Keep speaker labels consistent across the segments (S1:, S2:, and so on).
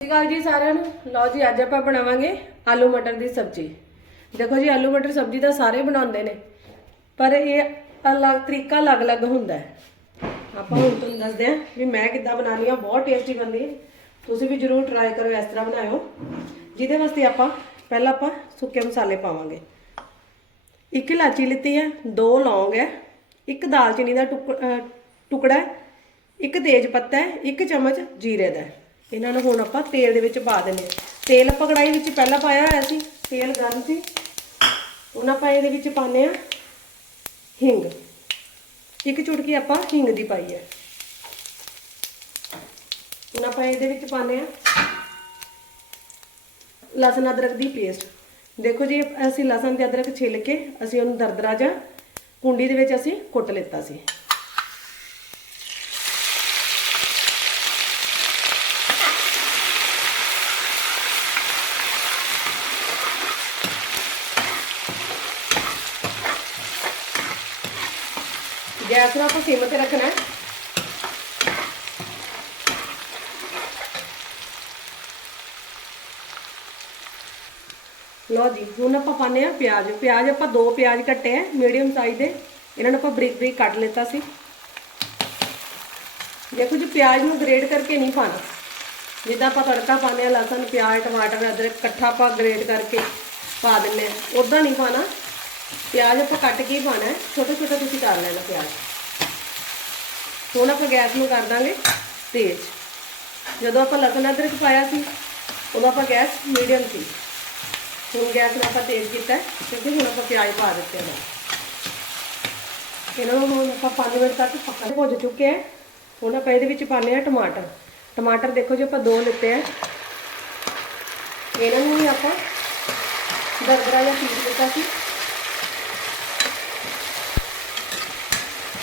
S1: ਸਤਿ ਸ਼੍ਰੀ ਅਕਾਲ ਜੀ ਸਾਰਿਆਂ ਨੂੰ। ਲਓ ਜੀ, ਅੱਜ ਆਪਾਂ ਬਣਾਵਾਂਗੇ ਆਲੂ ਮਟਰ ਦੀ ਸਬਜ਼ੀ। ਦੇਖੋ ਜੀ, ਆਲੂ ਮਟਰ ਸਬਜ਼ੀ ਤਾਂ ਸਾਰੇ ਬਣਾਉਂਦੇ ਨੇ, ਪਰ ਇਹ ਅਲੱਗ ਤਰੀਕਾ ਅਲੱਗ-ਅਲੱਗ ਹੁੰਦਾ ਹੈ। ਆਪਾਂ ਹੁਣ ਤੁਹਾਨੂੰ ਦੱਸਦੇ ਹਾਂ ਵੀ ਮੈਂ ਕਿੱਦਾਂ ਬਣਾਉਣੀ ਆ ਬਹੁਤ ਟੇਸਟੀ ਬਣਦੀ ਹੈ। ਤੁਸੀਂ ਵੀ ਜਰੂਰ ਟਰਾਈ ਕਰੋ, ਇਸ ਤਰ੍ਹਾਂ ਬਣਾਇਓ। ਜਿਹਦੇ ਵਾਸਤੇ ਆਪਾਂ, ਪਹਿਲਾਂ ਆਪਾਂ ਸੁੱਕੇ ਮਸਾਲੇ ਪਾਵਾਂਗੇ। ਇੱਕ ਇਲਾਚੀ ਲਿੱਤੀ ਹੈ, ਦੋ ਲੌਂਗ ਹੈ, ਇੱਕ ਦਾਲਚੀਨੀ ਦਾ ਟੁਕ- ਟੁਕੜਾ ਇੱਕ ਤੇਜ ਪੱਤਾ ਹੈ, ਇੱਕ ਚਮਚ ਜੀਰੇ ਦਾ ਹੈ। ਇਹਨਾਂ ਨੂੰ ਹੁਣ ਆਪਾਂ ਤੇਲ ਦੇ ਵਿੱਚ ਪਾ ਦਿੰਦੇ ਹਾਂ। ਤੇਲ ਆਪਾਂ ਕੜਾਈ ਵਿੱਚ ਪਹਿਲਾਂ ਪਾਇਆ ਹੋਇਆ ਸੀ, ਤੇਲ ਗਰਮ ਸੀ। ਉਹਨਾਂ ਆਪਾਂ ਇਹਦੇ ਵਿੱਚ ਪਾਉਂਦੇ ਹਾਂ ਹਿੰਗ। ਇੱਕ ਚੁਟਕੀ ਆਪਾਂ ਹਿੰਗ ਦੀ ਪਾਈ ਹੈ। ਹੁਣ ਆਪਾਂ ਇਹਦੇ ਵਿੱਚ ਪਾਉਂਦੇ ਹਾਂ ਲਸਣ ਅਦਰਕ ਦੀ ਪੇਸਟ ਦੇਖੋ ਜੀ, ਅਸੀਂ ਲਸਣ ਤੇ ਅਦਰਕ ਛਿੱਲ ਕੇ ਅਸੀਂ ਉਹਨੂੰ ਦਰਦਰਾ ਜਾਂ ਕੁੰਡੀ ਦੇ ਵਿੱਚ ਅਸੀਂ ਕੁੱਟ ਲਿੱਤਾ ਸੀ। ਗੈਸ ਨੂੰ ਆਪਾਂ ਸਿਮ ਤੇ ਰੱਖਣਾ ਹੈ। ਲਓ ਜੀ, ਹੁਣ ਆਪਾਂ ਪਾਣੇ ਆ ਪਿਆਜ਼। ਪਿਆਜ਼ ਆਪਾਂ ਦੋ ਪਿਆਜ਼ ਕੱਟੇ ਆ ਮੀਡੀਅਮ ਸਾਈਜ਼ ਦੇ। ਇਹਨਾਂ ਨੂੰ ਆਪਾਂ ਬਰੀਕ ਬਰੀਕ ਕੱਟ ਲਿੱਤਾ ਸੀ। ਦੇਖੋ ਜੀ, ਪਿਆਜ਼ ਨੂੰ ਗ੍ਰੇਡ ਕਰਕੇ ਨਹੀਂ ਪਾਣਾ ਜਿੱਦਾਂ ਆਪਾਂ ਤੜਕਾ ਪਾਉਂਦੇ ਆ ਲਸਣ, ਪਿਆਜ਼, ਟਮਾਟਰ, ਅਦਰਕ ਇਕੱਠਾ ਆਪਾਂ ਗ੍ਰੇਡ ਕਰਕੇ ਪਾ ਦਿੰਨੇ ਆ ਉਦਾਂ ਨਹੀਂ ਪਾਣਾ ਪਿਆਜ਼ ਆਪਾਂ ਕੱਟ ਕੇ ਹੀ ਪਾਣਾ ਛੋਟਾ ਛੋਟਾ ਤੁਸੀਂ ਕਰ ਲੈਣਾ ਪਿਆਜ਼। ਹੁਣ ਆਪਾਂ ਗੈਸ ਨੂੰ ਕਰ ਦਾਂਗੇ ਤੇਜ਼। ਜਦੋਂ ਆਪਾਂ ਲਸਣ ਅਦਰਕ ਪਾਇਆ ਸੀ, ਉਦੋਂ ਆਪਾਂ ਗੈਸ ਮੀਡੀਅਮ ਸੀ। ਹੁਣ ਗੈਸ ਨੂੰ ਆਪਾਂ ਤੇਜ਼ ਕੀਤਾ ਕਿਉਂਕਿ ਹੁਣ ਆਪਾਂ ਪਿਆਜ਼ ਪਾ ਦਿੱਤੇ ਨੇ। ਇਹਨਾਂ ਨੂੰ ਹੁਣ ਆਪਾਂ 5 ਮਿੰਟ ਤੱਕ ਪੱਕਣ ਭੁੱਜ ਚੁੱਕੇ ਹੈ। ਹੁਣ ਆਪਾਂ ਇਹਦੇ ਵਿੱਚ ਪਾਉਂਦੇ ਆ ਟਮਾਟਰ। ਟਮਾਟਰ ਦੇਖੋ ਜੀ, ਆਪਾਂ ਦੋ ਲਿੱਤੇ ਆ ਇਹਨਾਂ ਨੂੰ ਵੀ ਆਪਾਂ ਦਰਦਰਾ ਜਿਹਾ ਪੀਸ ਦਿੱਤਾ ਸੀ।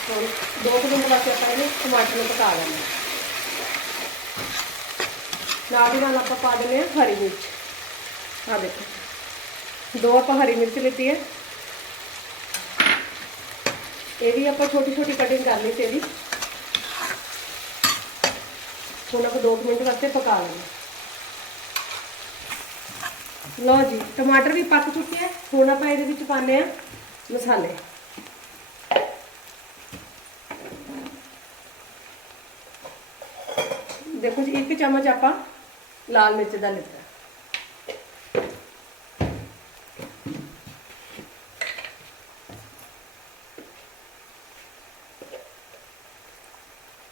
S1: ਹੁਣ ਦੋ ਕੁ ਮਿੰਟ ਵਾਸਤੇ ਆਪਾਂ ਇਹਨੂੰ ਟਮਾਟਰ ਨੂੰ ਪਕਾ ਲੈਣਾ ਨਾਲ ਦੀ ਨਾਲ ਆਪਾਂ ਪਾ ਦਿੰਦੇ ਆ ਹਰੀ ਮਿਰਚ ਆ ਦੇਖੋ ਦੋ ਆਪਾਂ ਹਰੀ ਮਿਰਚ ਲਿੱਤੀ ਹੈ ਇਹ ਵੀ ਆਪਾਂ ਛੋਟੀ ਛੋਟੀ ਕਟਿੰਗ ਕਰ ਲਈ ਸੀ ਇਹਦੀ ਹੁਣ ਆਪਾਂ 2 ਮਿੰਟ ਵਾਸਤੇ ਪਕਾ ਲੈਣਾ ਲਓ ਜੀ ਟਮਾਟਰ ਵੀ ਪੱਕ ਚੁੱਕੇ ਆ ਹੁਣ ਆਪਾਂ ਇਹਦੇ ਵਿੱਚ ਪਾਉਂਦੇ ਆ ਮਸਾਲੇ ਦੇਖੋ ਜੀ ਇੱਕ ਚਮਚ ਆਪਾਂ ਲਾਲ ਮਿਰਚ ਦਾ ਲਿੱਤਾ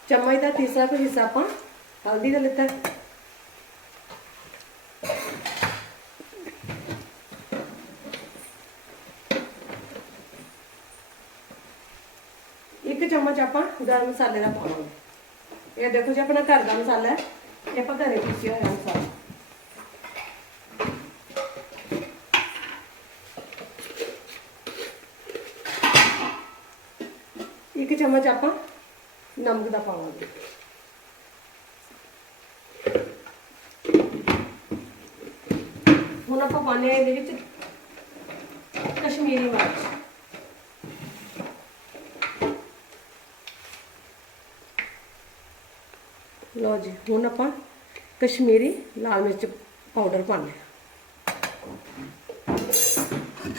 S1: ਚਮਚ ਦਾ ਤੀਸਰਾ ਕੁ ਹਿੱਸਾ ਆਪਾਂ ਹਲਦੀ ਦਾ ਲਿੱਤਾ ਇੱਕ ਚਮਚ ਆਪਾਂ ਗਰਮ ਮਸਾਲੇ ਦਾ ਪਾਵਾਂਗੇ ਇਹ ਦੇਖੋ ਜੀ, ਆਪਣਾ ਘਰ ਦਾ ਮਸਾਲਾ ਹੈ। ਇਹ ਆਪਾਂ ਘਰੇ ਪੀਸਿਆ ਹੋਇਆ ਮਸਾਲਾ। ਇੱਕ ਚਮਚ ਆਪਾਂ ਨਮਕ ਦਾ ਪਾਵਾਂਗੇ। ਹੁਣ ਆਪਾਂ ਪਾਣੇ ਆ ਇਹਦੇ ਵਿੱਚ ਕਸ਼ਮੀਰੀ ਮਿਰਚ। ਲਓ ਜੀ ਹੁਣ ਆਪਾਂ ਕਸ਼ਮੀਰੀ ਲਾਲ ਮਿਰਚ ਪਾਊਡਰ ਪਾਣੇ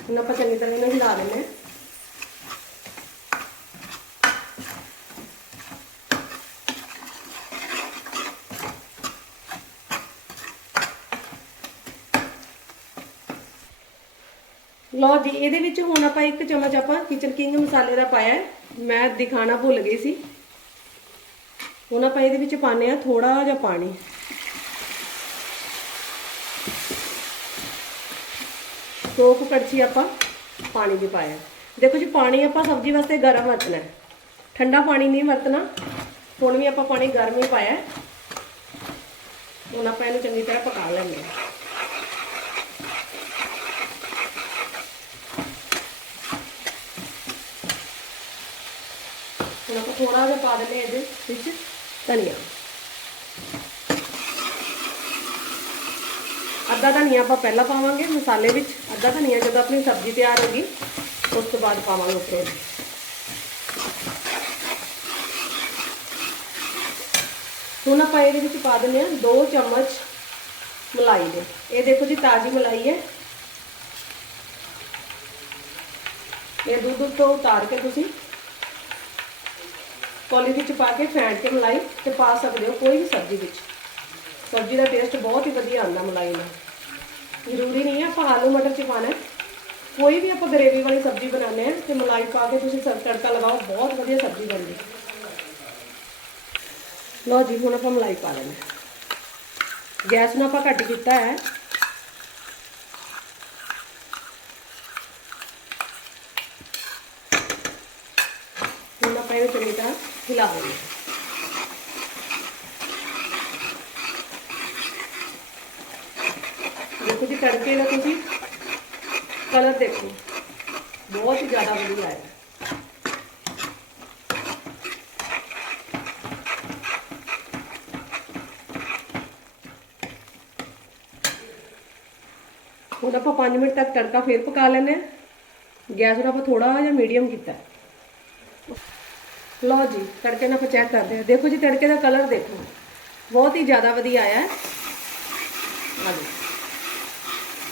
S1: ਹੁਣ ਆਪਾਂ ਚੰਗੀ ਤਰ੍ਹਾਂ ਇਹਨੂੰ ਹਿਲਾ ਦਿੰਦੇ ਹਾਂ ਲਓ ਜੀ ਇਹਦੇ ਵਿੱਚ ਹੁਣ ਆਪਾਂ ਇੱਕ ਚਮਚ ਆਪਾਂ ਕਿਚਨ ਕਿੰਗ ਮਸਾਲੇ ਦਾ ਪਾਇਆ ਹੈ। ਮੈਂ ਦਿਖਾਣਾ ਭੁੱਲ ਗਈ ਸੀ ਹੁਣ ਆਪਾਂ ਇਹਦੇ ਵਿੱਚ ਪਾਣੇ ਆ ਥੋੜਾ ਜਿਹਾ ਪਾਣੀ। ਦੋ ਕੁ ਕੜਛੀ ਆਪਾਂ ਪਾਣੀ ਦੀ ਪਾਇਆ। ਦੇਖੋ ਜੀ, ਪਾਣੀ ਆਪਾਂ ਸਬਜ਼ੀ ਵਾਸਤੇ ਗਰਮ ਵਰਤਣਾ ਠੰਡਾ ਪਾਣੀ ਨਹੀਂ ਵਰਤਣਾ। ਹੁਣ ਵੀ ਆਪਾਂ ਪਾਣੀ ਗਰਮ ਹੀ ਪਾਇਆ ਹੁਣ ਆਪਾਂ ਇਹਨੂੰ ਚੰਗੀ ਤਰ੍ਹਾਂ ਪਕਾ ਲੈਂਦੇ ਹਾਂ। ਹੁਣ ਆਪਾਂ ਥੋੜਾ ਜਿਹਾ ਪਾ ਦਿੰਦੇ ਹਾਂ ਇਹਦੇ ਵਿੱਚ। ਧਨੀਆ। ਅੱਧਾ ਧਨੀਆ ਆਪਾਂ ਪਹਿਲਾਂ ਪਾਵਾਂਗੇ ਮਸਾਲੇ ਵਿੱਚ। ਅੱਧਾ ਧਨੀਆ ਜਦੋਂ ਆਪਣੀ ਸਬਜ਼ੀ ਤਿਆਰ ਹੋ ਗਈ, ਉਸ ਤੋਂ ਬਾਅਦ ਪਾਵਾਂਗੇ ਉੱਤੇ। ਹੁਣ ਆਪਾਂ ਇਹਦੇ ਵਿੱਚ ਪਾ ਦਿੰਦੇ ਹਾਂ 2 ਚਮਚ ਮਲਾਈ ਦੇ। ਇਹ ਦੇਖੋ ਜੀ ਤਾਜ਼ੀ ਮਲਾਈ ਹੈ। ਇਹ ਦੁੱਧ ਤੋਂ ਉਤਾਰ ਕੇ ਤੁਸੀਂ ਕੋਲੀ ਵਿੱਚ ਪਾ ਕੇ ਫੈਂਟ ਕੇ ਮਲਾਈ ਤੇ ਪਾ ਸਕਦੇ ਹੋ ਕੋਈ ਵੀ ਸਬਜ਼ੀ ਵਿੱਚ। ਸਬਜ਼ੀ ਦਾ ਟੇਸਟ ਬਹੁਤ ਹੀ ਵਧੀਆ ਆਉਂਦਾ ਮਲਾਈ ਨਾਲ। ਜ਼ਰੂਰੀ ਨਹੀਂ ਹੈ ਆਪਾਂ ਆਲੂ ਮਟਰ ਚ ਪਾਣਾ ਕੋਈ ਵੀ ਆਪਾਂ ਗਰੇਵੀ ਵਾਲੀ ਸਬਜ਼ੀ ਬਣਾਉਂਦੇ ਆ ਤੇ ਮਲਾਈ ਪਾ ਕੇ ਤੁਸੀਂ ਤੜਕਾ ਲਗਾਓ, ਬਹੁਤ ਵਧੀਆ ਸਬਜ਼ੀ ਬਣਦੀ। ਲਓ ਜੀ, ਹੁਣ ਆਪਾਂ ਮਲਾਈ ਪਾ ਲੈਣਾ ਗੈਸ ਨੂੰ ਆਪਾਂ ਘੱਟ ਕੀਤਾ ਹੈ। ਚੰਗੀ ਤਰ੍ਹਾਂ ਹਿਲਾ ਦੇਣਾ ਦੇਖੋ ਜੀ ਤੜਕੇ ਦਾ ਤੁਸੀਂ ਕਲਰ ਦੇਖੋ ਬਹੁਤ ਹੀ ਜ਼ਿਆਦਾ ਵਧੀਆ ਹੈ ਹੁਣ ਆਪਾਂ 5 ਮਿੰਟ ਤੱਕ ਤੜਕਾ ਫੇਰ ਪਕਾ ਲੈਂਦੇ ਹਾਂ ਗੈਸ ਨੂੰ ਆਪਾਂ ਥੋੜਾ ਜਿਹਾ ਮੀਡੀਅਮ ਕੀਤਾ ਹੈ। ਲਓ ਜੀ ਤੜਕੇ ਨੂੰ ਆਪਾਂ ਚੈੱਕ ਕਰਦੇ ਹਾਂ ਦੇਖੋ ਜੀ ਤੜਕੇ ਦਾ ਕਲਰ ਦੇਖੋ ਬਹੁਤ ਹੀ ਜ਼ਿਆਦਾ ਵਧੀਆ ਆਇਆ ਹੈ ਆ ਲਓ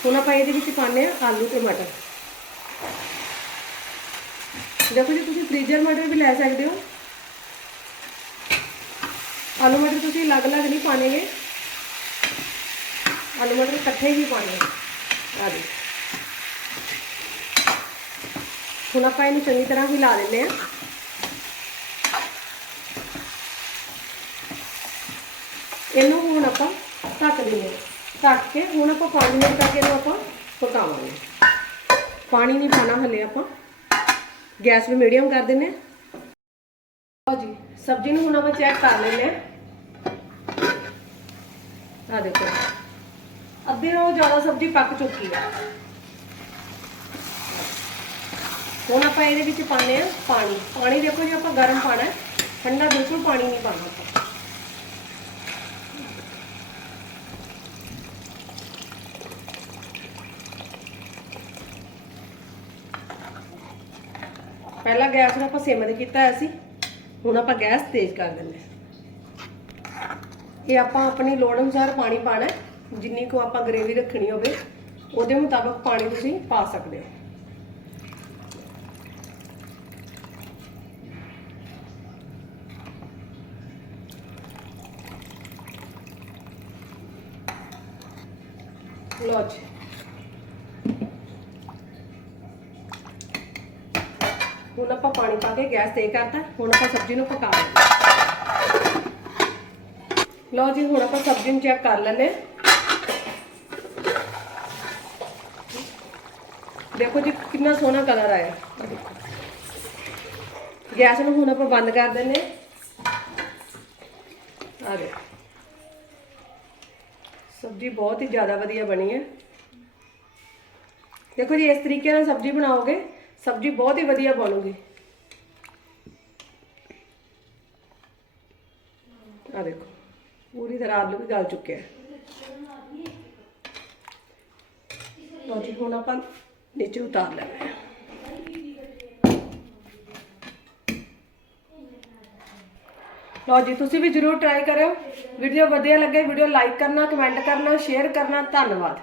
S1: ਹੁਣ ਆਪਾਂ ਇਹਦੇ ਵਿੱਚ ਪਾਉਂਦੇ ਹਾਂ ਆਲੂ ਤੇ ਮਟਰ ਦੇਖੋ ਜੀ ਤੁਸੀਂ ਫ੍ਰੀਜ਼ਰ ਮਟਰ ਵੀ ਲੈ ਸਕਦੇ ਹੋ ਆਲੂ ਮਟਰ ਤੁਸੀਂ ਅਲੱਗ-ਅਲੱਗ ਨਹੀਂ ਪਾਣੇਗੇ ਆਲੂ ਮਟਰ ਇਕੱਠੇ ਹੀ ਪਾਣੇ ਆ ਦੇ ਹੁਣ ਆਪਾਂ ਇਹਨੂੰ ਚੰਗੀ ਤਰ੍ਹਾਂ ਹਿਲਾ ਦਿੰਦੇ ਆ ਇਹਨੂੰ ਹੁਣ ਆਪਾਂ ਢੱਕ ਦਿੰਦੇ ਹਾਂ। ਢੱਕ ਕੇ ਹੁਣ ਆਪਾਂ 5 ਮਿੰਟ ਤੱਕ ਇਹਨੂੰ ਆਪਾਂ ਪਕਾਵਾਂਗੇ। ਪਾਣੀ ਨਹੀਂ ਪਾਣਾ ਹਲੇ ਆਪਾਂ। ਗੈਸ ਵੀ ਮੀਡੀਅਮ ਕਰ ਦਿੰਦੇ ਹਾਂ। ਲਓ ਜੀ, ਸਬਜ਼ੀ ਨੂੰ ਹੁਣ ਆਪਾਂ ਚੈੱਕ ਕਰ ਲੈਂਦੇ ਹਾਂ। ਆ ਦੇਖੋ, ਅੱਧੇ ਨਾਲੋਂ ਜ਼ਿਆਦਾ ਸਬਜ਼ੀ ਪੱਕ ਚੁੱਕੀ ਹੈ ਹੁਣ ਆਪਾਂ ਇਹਦੇ ਵਿੱਚ ਪਾਉਂਦੇ ਆ ਪਾਣੀ। ਪਾਣੀ ਦੇਖੋ ਜੀ, ਆਪਾਂ ਗਰਮ ਪਾਣਾ ਠੰਡਾ ਬਿਲਕੁਲ ਪਾਣੀ ਨਹੀਂ ਪਾਣਾ ਪਹਿਲਾਂ ਗੈਸ ਨੂੰ ਆਪਾਂ ਸਿਮ ਤੇ ਕੀਤਾ ਹੋਇਆ ਸੀ, ਹੁਣ ਆਪਾਂ ਗੈਸ ਤੇਜ਼ ਕਰ ਦਿੰਦੇ ਹਾਂ। ਇਹ ਆਪਾਂ ਆਪਣੀ ਲੋੜ ਅਨੁਸਾਰ ਪਾਣੀ ਪਾਣਾ ਜਿੰਨੀ ਕੁ ਆਪਾਂ ਗਰੇਵੀ ਰੱਖਣੀ ਹੋਵੇ, ਉਹਦੇ ਮੁਤਾਬਕ ਪਾਣੀ ਤੁਸੀਂ ਪਾ ਸਕਦੇ ਹੋ। ਲਓ ਜੀ। ਹੁਣ ਆਪਾਂ ਪਾਣੀ ਪਾ ਕੇ ਗੈਸ ਤੇ ਕਰਤਾ ਹੁਣ ਆਪਾਂ ਸਬਜ਼ੀ ਨੂੰ ਪਕਾ ਲਾਂਗੇ ਲਓ ਜੀ ਹੁਣ ਆਪਾਂ ਸਬਜ਼ੀ ਨੂੰ ਚੈੱਕ ਕਰ ਲੈਂਦੇ ਹਾਂ। ਦੇਖੋ ਜੀ ਕਿੰਨਾ ਸੋਹਣਾ ਕਲਰ ਆਇਆ ਆਹ ਦੇਖੋ। ਗੈਸ ਨੂੰ ਹੁਣ ਆਪਾਂ ਬੰਦ ਕਰ ਦਿੰਦੇ ਹਾਂ। ਆ ਦੇਖੋ ਸਬਜ਼ੀ ਬਹੁਤ ਹੀ ਜ਼ਿਆਦਾ ਵਧੀਆ ਬਣੀ ਹੈ ਦੇਖੋ ਜੀ ਇਸ ਤਰੀਕੇ ਨਾਲ ਸਬਜ਼ੀ ਬਣਾਓਗੇ ਸਬਜ਼ੀ ਬਹੁਤ ਹੀ ਵਧੀਆ ਬਣੂਗੀ ਆ ਦੇਖੋ ਪੂਰੀ ਤਰ੍ਹਾਂ ਆਲੂ ਵੀ ਗਲ ਚੁੱਕਿਆ ਹੈ ਲਓ ਜੀ ਹੁਣ ਆਪਾਂ ਨੀਚੇ ਉਤਾਰ ਲੈਣਾ ਹੈ ਲਓ ਜੀ ਤੁਸੀਂ ਵੀ ਜਰੂਰ ਟਰਾਈ ਕਰਿਓ ਵੀਡੀਓ ਵਧੀਆ ਲੱਗੇ ਵੀਡੀਓ ਲਾਈਕ ਕਰਨਾ ਕਮੈਂਟ ਕਰਨਾ ਸ਼ੇਅਰ ਕਰਨਾ ਧੰਨਵਾਦ